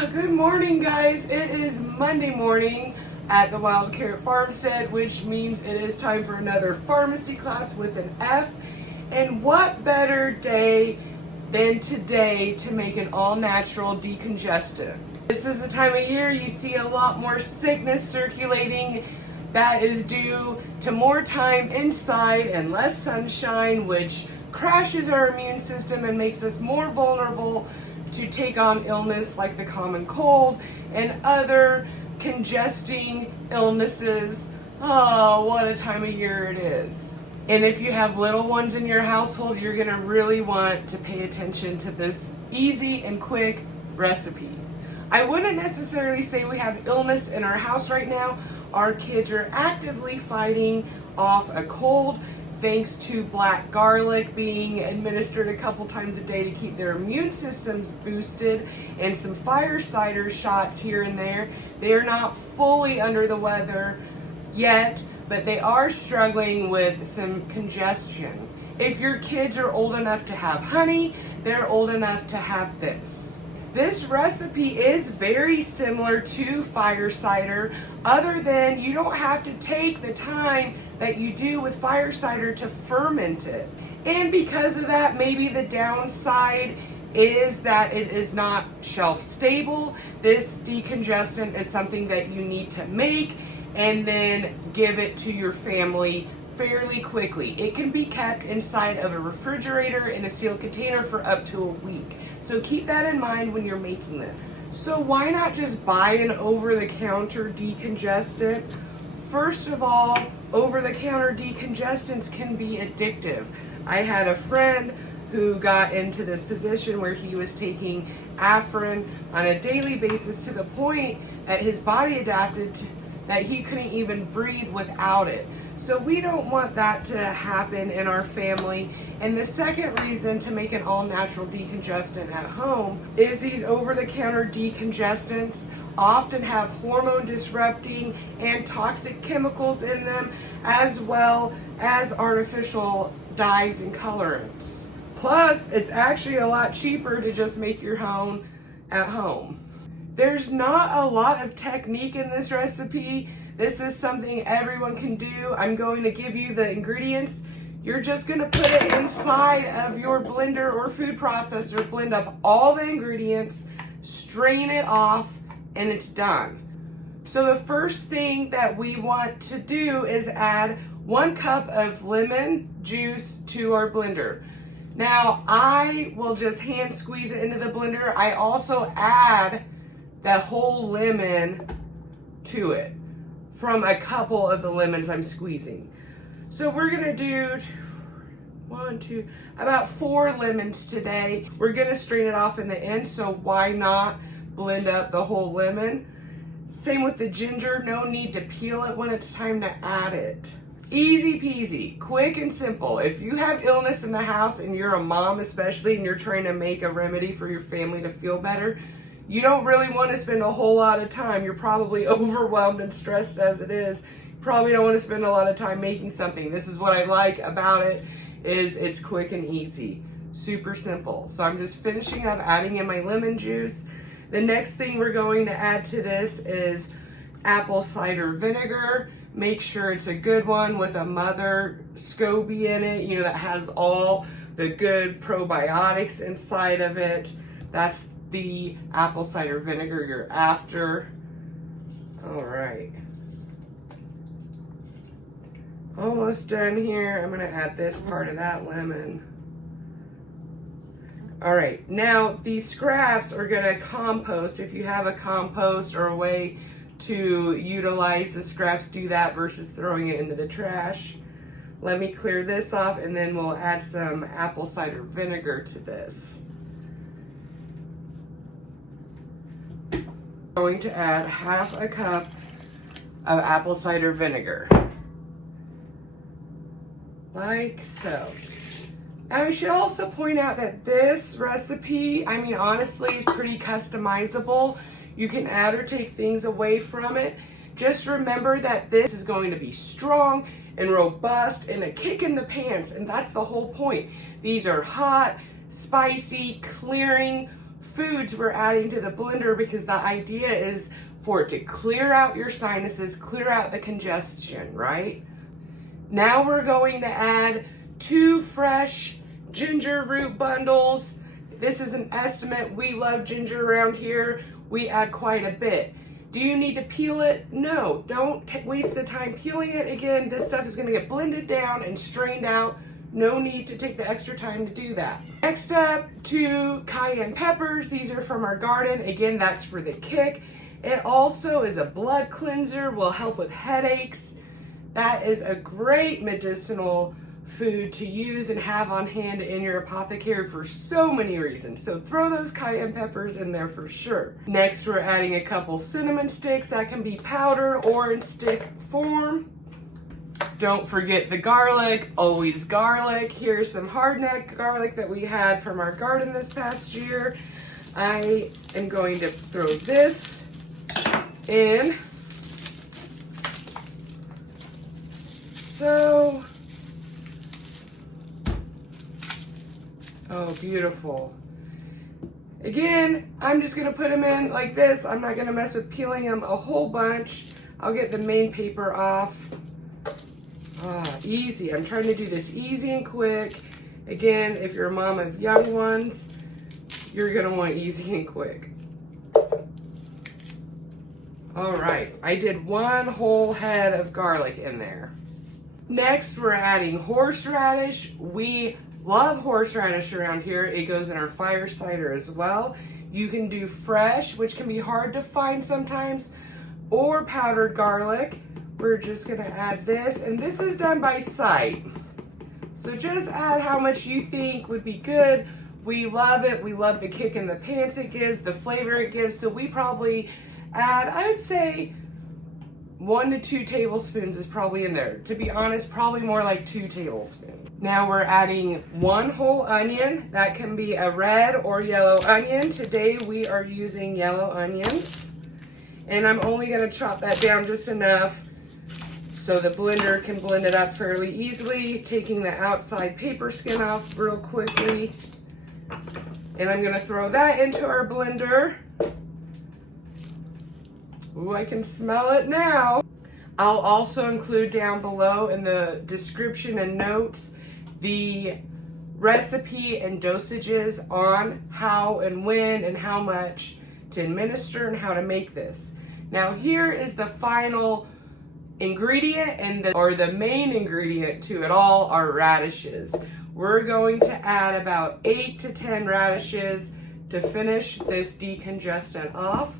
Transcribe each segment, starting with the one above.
Good morning, guys. It is Monday morning at the Wild Carrot Farmstead, which means it is time for another pharmacy class with an F. And what better day than today to make an all-natural decongestant? This is the time of year you see a lot more sickness circulating. That is due to more time inside and less sunshine, which crashes our immune system and makes us more vulnerable to take on illness like the common cold and other congesting illnesses. Oh, what a time of year it is. And if you have little ones in your household, you're gonna really want to pay attention to this easy and quick recipe. I wouldn't necessarily say we have illness in our house right now. Our kids are actively fighting off a cold thanks to black garlic being administered a couple times a day to keep their immune systems boosted, and some fire cider shots here and there. They are not fully under the weather yet, but they are struggling with some congestion. If your kids are old enough to have honey, they're old enough to have this. This recipe is very similar to fire cider, other than you don't have to take the time that you do with fire cider to ferment it. And because of that, maybe the downside is that it is not shelf stable. This decongestant is something that you need to make and then give it to your family fairly quickly. It can be kept inside of a refrigerator in a sealed container for up to a week. So keep that in mind when you're making this. So why not just buy an over-the-counter decongestant? First of all, over-the-counter decongestants can be addictive. I had a friend who got into this position where he was taking Afrin on a daily basis to the point that his body adapted to that he couldn't even breathe without it. So we don't want that to happen in our family. And the second reason to make an all-natural decongestant at home is these over-the-counter decongestants often have hormone disrupting and toxic chemicals in them, as well as artificial dyes and colorants. Plus, it's actually a lot cheaper to just make your own at home. There's not a lot of technique in this recipe. This is something everyone can do. I'm going to give you the ingredients. You're just gonna put it inside of your blender or food processor, blend up all the ingredients, strain it off, and it's done. So the first thing that we want to do is add 1 cup of lemon juice to our blender. Now, I will just hand squeeze it into the blender. I also add that whole lemon to it from a couple of the lemons I'm squeezing. So we're gonna do about 4 lemons today. We're gonna strain it off in the end, so why not blend up the whole lemon? Same with the ginger, no need to peel it when it's time to add it. Easy peasy, quick and simple. If you have illness in the house and you're a mom especially and you're trying to make a remedy for your family to feel better, you don't really want to spend a whole lot of time. You're probably overwhelmed and stressed as it is. You probably don't want to spend a lot of time making something. This is what I like about it, is it's quick and easy. Super simple. So I'm just finishing up adding in my lemon juice. The next thing we're going to add to this is apple cider vinegar. Make sure it's a good one with a mother SCOBY in it, you know, that has all the good probiotics inside of it. That's the apple cider vinegar you're after. All right. Almost done here. I'm gonna add this part of that lemon. All right, now these scraps are gonna compost. If you have a compost or a way to utilize the scraps, do that versus throwing it into the trash. Let me clear this off and then we'll add some apple cider vinegar to this. I'm going to add 1/2 cup of apple cider vinegar. Like so. And I should also point out that this recipe, I mean, honestly, is pretty customizable. You can add or take things away from it. Just remember that this is going to be strong and robust and a kick in the pants, and that's the whole point. These are hot, spicy, clearing foods we're adding to the blender because the idea is for it to clear out your sinuses, clear out the congestion, right? Now we're going to add 2 fresh ginger root bundles. This is an estimate. We love ginger around here. We add quite a bit. Do you need to peel it? No, don't waste the time peeling it. Again, this stuff is gonna get blended down and strained out. No need to take the extra time to do that. Next up, 2 cayenne peppers. These are from our garden. Again, that's for the kick. It also is a blood cleanser, will help with headaches. That is a great medicinal food to use and have on hand in your apothecary for so many reasons. So throw those cayenne peppers in there for sure. Next, we're adding a couple cinnamon sticks. That can be powdered or in stick form. Don't forget the garlic, always garlic. Here's some hardneck garlic that we had from our garden this past year. I am going to throw this in. So, oh, beautiful. Again, I'm just gonna put them in like this. I'm not gonna mess with peeling them a whole bunch. I'll get the main paper off. Easy. I'm trying to do this easy and quick. Again, if you're a mom of young ones, you're gonna want easy and quick. All right, I did 1 whole head of garlic in there. Next, we're adding horseradish. We love horseradish around here. It goes in our fire cider as well. You can do fresh, which can be hard to find sometimes, or powdered garlic. We're just gonna add this, and this is done by sight. So just add how much you think would be good. We love it. We love the kick in the pants it gives, the flavor it gives. So we probably add, I would say 1 to 2 tablespoons is probably in there. To be honest, probably more like 2 tablespoons. Now we're adding 1 whole onion. That can be a red or yellow onion. Today we are using yellow onions. And I'm only gonna chop that down just enough so the blender can blend it up fairly easily, taking the outside paper skin off real quickly. And I'm gonna throw that into our blender. Ooh, I can smell it now. I'll also include down below in the description and notes the recipe and dosages on how and when and how much to administer and how to make this. Now here is the final ingredient and the main ingredient to it all are radishes. We're going to add about 8 to 10 radishes to finish this decongestant off.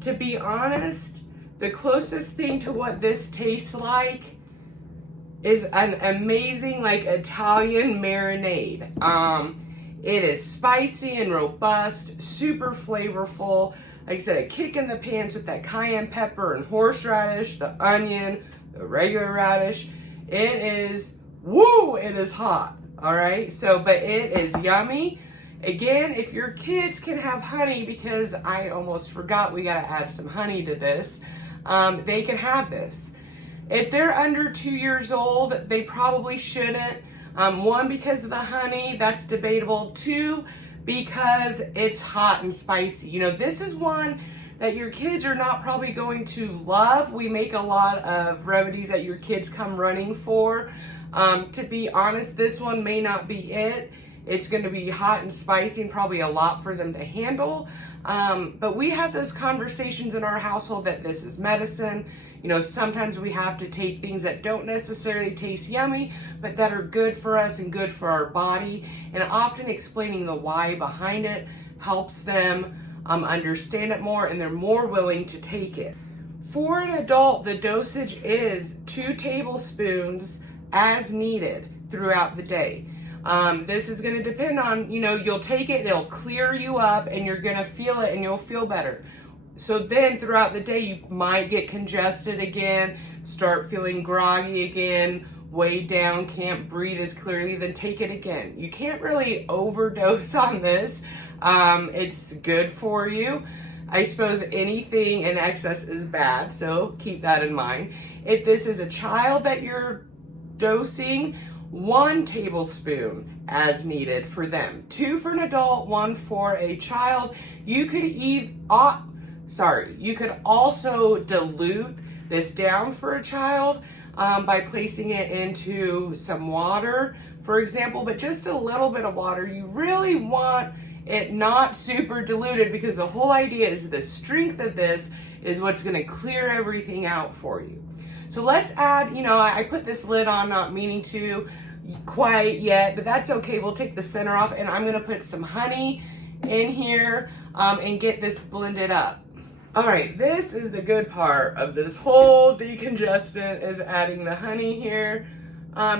To be honest, the closest thing to what this tastes like is an amazing like Italian marinade. It is spicy and robust, super flavorful. Like I said, a kick in the pants with that cayenne pepper and horseradish, the onion, the regular radish. It is, woo, it is hot, all right? So, but it is yummy. Again, if your kids can have honey, because I almost forgot we gotta add some honey to this, they can have this. If they're under 2 years old, they probably shouldn't. 1, because of the honey, that's debatable. 2, because it's hot and spicy. You know, this is one that your kids are not probably going to love. We make a lot of remedies that your kids come running for. To be honest, this one may not be it. It's going to be hot and spicy and probably a lot for them to handle. But we have those conversations in our household that this is medicine. You know, sometimes we have to take things that don't necessarily taste yummy, but that are good for us and good for our body. And often explaining the why behind it helps them understand it more, and they're more willing to take it. For an adult, the dosage is 2 tablespoons as needed throughout the day. This is going to depend on, you know, you'll take it, it'll clear you up, and you're going to feel it and you'll feel better. So then throughout the day, you might get congested again, start feeling groggy again, weighed down, can't breathe as clearly, then take it again. You can't really overdose on this. It's good for you. I suppose anything in excess is bad, so keep that in mind. If this is a child that you're dosing, 1 tablespoon as needed for them. 2 for an adult, 1 for a child. You could you could also dilute this down for a child by placing it into some water, for example, but just a little bit of water. You really want it not super diluted, because the whole idea is the strength of this is what's going to clear everything out for you. So let's add, I put this lid on not meaning to quite yet, but that's okay. We'll take the center off, and I'm going to put some honey in here and get this blended up. All right, this is the good part of this whole decongestant, is adding the honey here.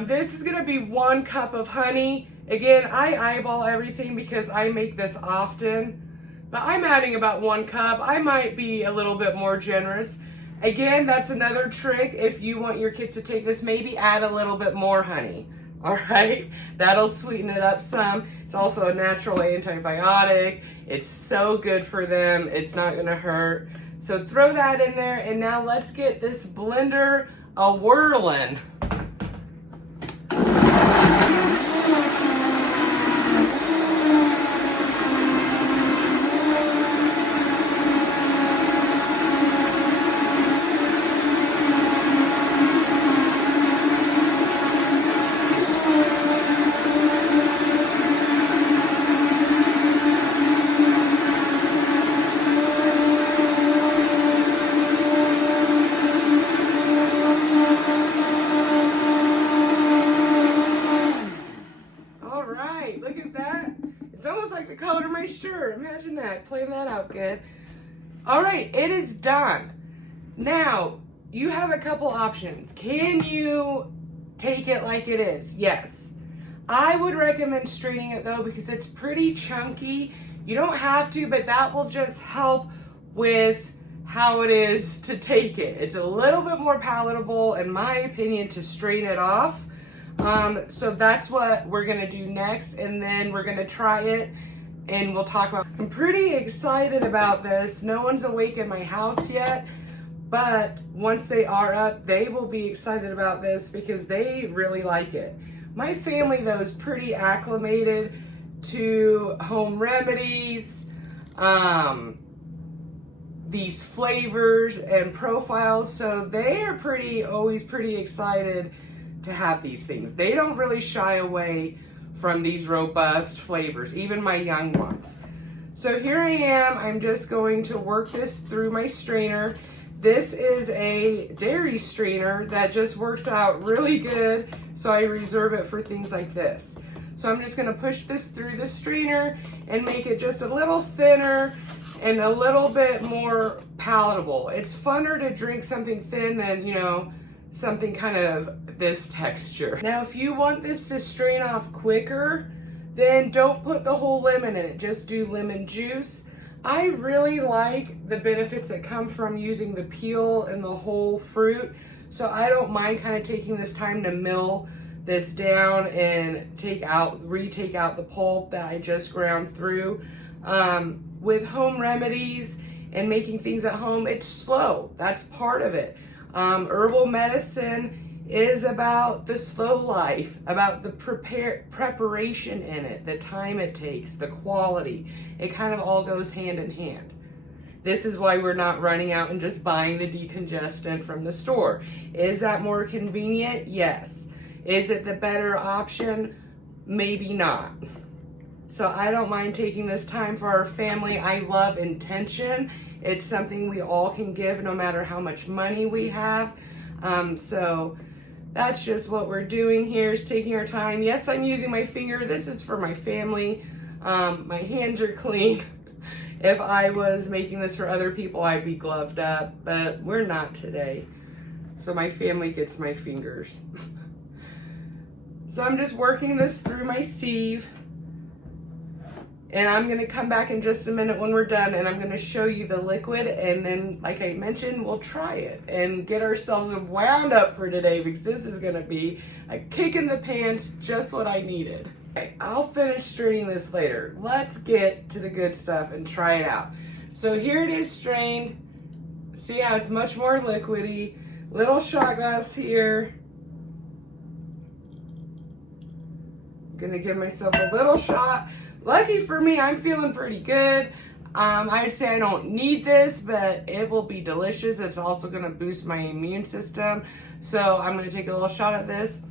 This is going to be 1 cup of honey. Again, I eyeball everything because I make this often, but I'm adding about 1 cup. I might be a little bit more generous. Again, that's another trick. If you want your kids to take this, maybe add a little bit more honey. All right, that'll sweeten it up some. It's also a natural antibiotic. It's so good for them. It's not gonna hurt. So throw that in there, and now let's get this blender a-whirling. Look at that. It's almost like the color of my shirt. Imagine that. Playing that out good. All right, it is done. Now, you have a couple options. Can you take it like it is? Yes. I would recommend straining it though, because it's pretty chunky. You don't have to, but that will just help with how it is to take it. It's a little bit more palatable, in my opinion, to strain it off. So that's what we're gonna do next, and then we're gonna try it and we'll talk about it. I'm pretty excited about this. No one's awake in my house yet, but once they are up, they will be excited about this because they really like it. My family though is pretty acclimated to home remedies, these flavors and profiles, so they are always pretty excited to have these things. They don't really shy away from these robust flavors, even my young ones. So here I am. I'm just going to work this through my strainer. This is a dairy strainer that just works out really good, so I reserve it for things like this. So I'm just gonna push this through the strainer and make it just a little thinner and a little bit more palatable. It's funner to drink something thin than, something kind of this texture. Now, if you want this to strain off quicker, then don't put the whole lemon in it, just do lemon juice. I really like the benefits that come from using the peel and the whole fruit, so I don't mind kind of taking this time to mill this down and retake out the pulp that I just ground through. With home remedies and making things at home, it's slow. That's part of it. Herbal medicine is about the slow life, about the preparation in it, the time it takes, the quality. It kind of all goes hand in hand. This is why we're not running out and just buying the decongestant from the store. Is that more convenient? Yes. Is it the better option? Maybe not. So I don't mind taking this time for our family. I love intention. It's something we all can give no matter how much money we have. So that's just what we're doing here, is taking our time. Yes, I'm using my finger. This is for my family. My hands are clean. If I was making this for other people, I'd be gloved up, but we're not today. So my family gets my fingers. So I'm just working this through my sieve. And I'm gonna come back in just a minute when we're done, and I'm gonna show you the liquid, and then, like I mentioned, we'll try it and get ourselves wound up for today, because this is gonna be a kick in the pants, just what I needed. Okay, I'll finish straining this later. Let's get to the good stuff and try it out. So here it is strained. See how it's much more liquidy. Little shot glass here. gonna give myself a little shot. Lucky for me, I'm feeling pretty good. I'd say I don't need this, but it will be delicious. It's also gonna boost my immune system. So I'm gonna take a little shot of this.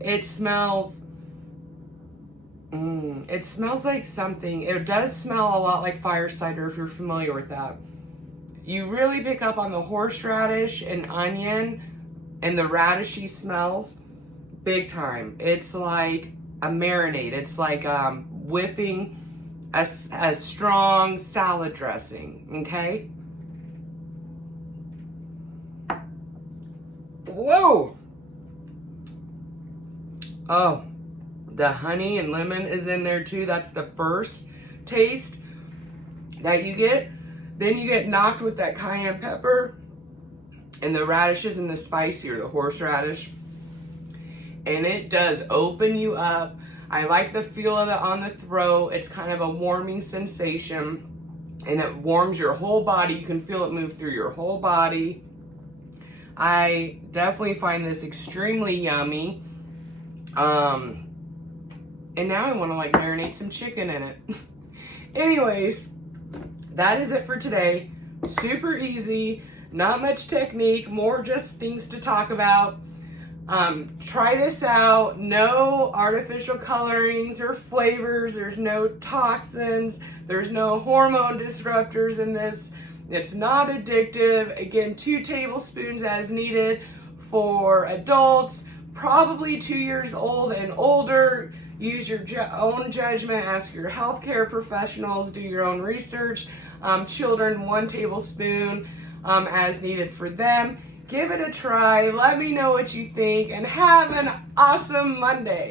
It smells like something. It does smell a lot like fire cider if you're familiar with that. You really pick up on the horseradish and onion and the radishy smells big time. It's like a marinade. It's like whipping a strong salad dressing, okay? Whoa! Oh, the honey and lemon is in there too. That's the first taste that you get. Then you get knocked with that cayenne pepper and the radishes and the spicy or the horseradish. And it does open you up. I like the feel of it on the throat. It's kind of a warming sensation and it warms your whole body. You can feel it move through your whole body. I definitely find this extremely yummy. And now I want to like marinate some chicken in it. Anyways, that is it for today. Super easy, not much technique, more just things to talk about. Try this out. No artificial colorings or flavors. There's no toxins. There's no hormone disruptors in this. It's not addictive. Again, 2 tablespoons as needed for adults, probably 2 years old and older. Use your own judgment. Ask your healthcare professionals. Do your own research. Children, 1 tablespoon as needed for them. Give it a try. Let me know what you think and have an awesome Monday.